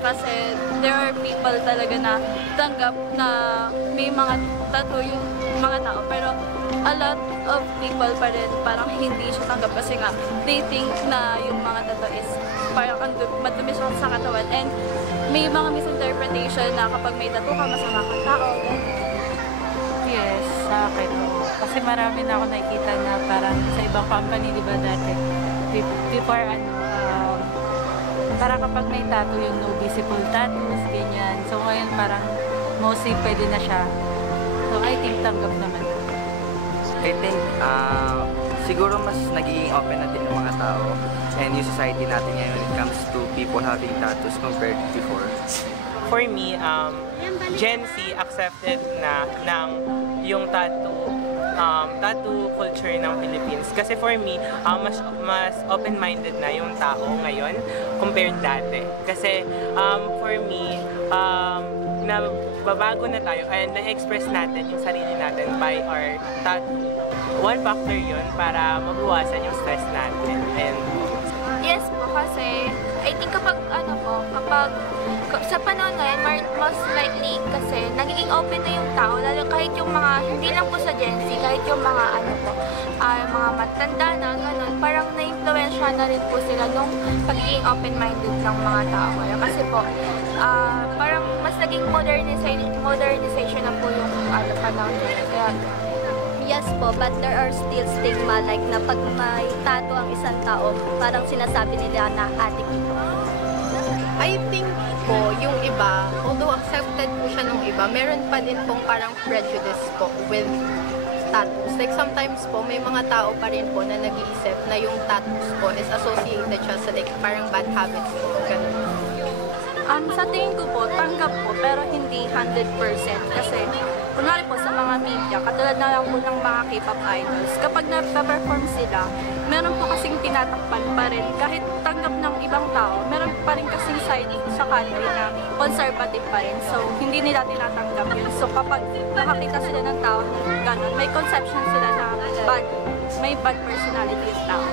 Kasi there are people talaga na tanggap na may mga tattoo yung mga tao, pero a lot of people pa rin parang hindi siya tanggap kasi nga they think na yung mga tattoo is parang madumi siya sa katawan, and may mga misinterpretation na kapag may tattoo ka masama kang tao. Yes, sa akin. Kasi marami na ako nakikita na parang sa ibang company, di ba dati, before para kapag may tattoo, yung no visible tattoos, ganyan. So ngayon parang mostly pwede na siya. So I think tanggap naman. I think siguro mas nagiging open na din ng mga tao and yung society natin ngayon when it comes to people having tattoos compared to before. For me, Gen Z accepted na ng yung tattoo culture ng Philippines. Kasi for me, mas open-minded na yung tao ngayon compared dati. Kasi for me, nababago na tayo and na-express natin yung sarili natin by our tattoo. One factor yun para mabawasan yung stress natin. And yes po, kasi I think kapag sa panahon ngayon, most likely kasi nagiging open na yung tao, lalo kahit yung mga, hindi lang po sa Gen Z, kahit yung mga mga matanda na ganun, parang na-influensya na rin po sila nung pagiging open-minded ng mga tao. Kasi po, parang mas naging modernization na po yung panahon ngayon. Kaya, yes po, but there are still stigma like na pag may tattoo ang isang tao, parang sinasabi nila na adik ito. I think po, yung iba, although accepted po siya nung iba, meron pa din pong parang prejudice po with tattoos. Like sometimes po, may mga tao pa rin po na nag-iisip na yung tattoos po is associated siya sa like parang bad habits po, ganun. Sa tingin ko po, tanggap po, pero hindi 100% kasi kunwari po sa mga media, katulad na lang po ng mga K-pop idols, kapag nagpa-perform sila, meron po kasing tinatakpan pa rin. Kahit tanggap ng ibang tao, meron pa rin kasing side sa country na conservative pa rin. So, hindi nila tinatanggap yun. So, kapag nakakita sila ng tao na gano'n, may conception sila na may bad personality yung tao.